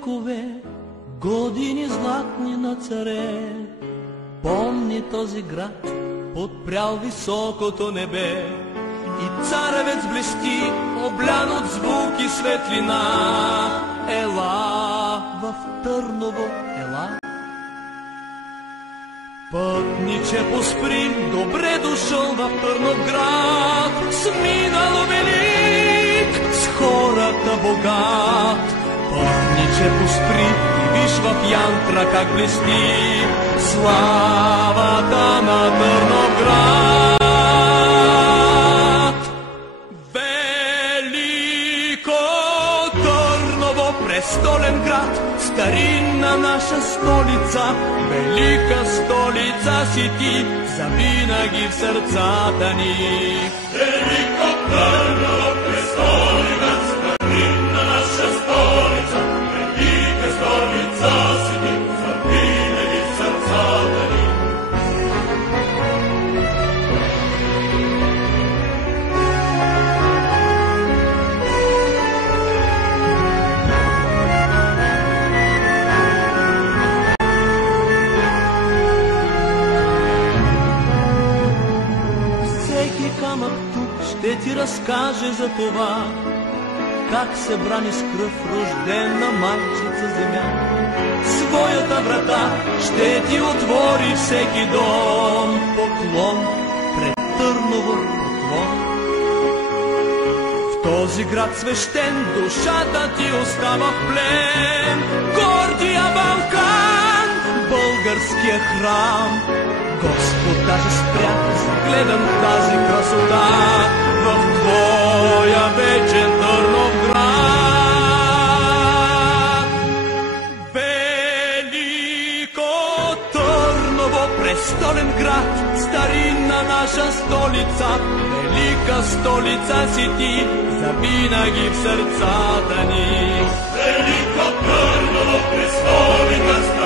векове, години златни на царе. Помни този град, подпрял високото небе, и царевец блести, облян от звук и светлина. Ела в Търново, ела. Пътниче, поспри, добре дошъл в Търновград, с минало велик, с хората богат. Пътниче, поспри, и виж в Янтра как блести славата на Търновград. Велико Търново, престолен град, старинна наша столица, велика столица си ти, завинаги в сърцата ни. Велико Търново, престолен град, старинна наша столица, велика столица си ти, завинаги в сърцата ни. Камък тук ще ти разкаже за това, как се брани с кръв рождена майчица земя. Своята врата ще ти отвори всеки дом. Поклон пред Търново, поклон. В този град свещен душата ти остава в плен. Гордия Балкан, българския храм, Господ даже спря, загледан тази красота в твоя вечен Търновград. Велико Търново, престолен град, старинна наша столица, велика столица си ти, завинаги в сърцата ни. Велико Търново, престолен град,